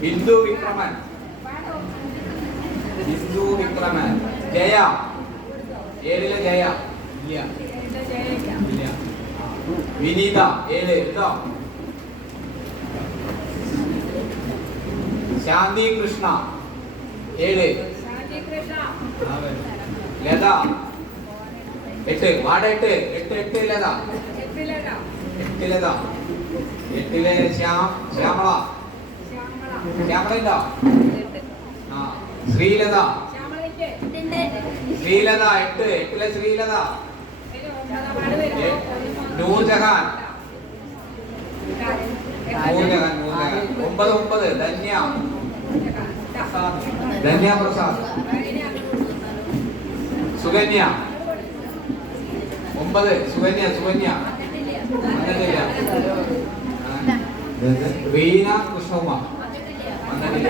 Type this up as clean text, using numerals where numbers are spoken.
ബിന്ദു വിക്രമൻ, ബിന്ദു വിക്രമൻ. ജയ, ഏഴിലെ ജയ ഇല്ല. വിനീത, ഏഴ് എഴുതോ. ശാന്തി കൃഷ്ണ, ഏഴ്. ലത, എട്ട്. വാട എട്ട്, എട്ട് എട്ട് ലത, എട്ട് ലത. എട്ടിലെ ശ്യാമള, ശ്യാമള ഉണ്ടോ? ആ. ശ്രീലത, ശ്രീലത എട്ട്, എട്ടിലെ ശ്രീലത. നൂർജഹാൻ, നൂർജഹാൻ. ഒമ്പത് ഒമ്പത് ധന്യ, ധന്യ പ്രസാദ്. സുകന്യ, ഒമ്പത് സുകന്യ, സുകന്യ വന്നിട്ടില്ല. റീന കൃഷ്ണകുമാർ വന്നിട്ടില്ല.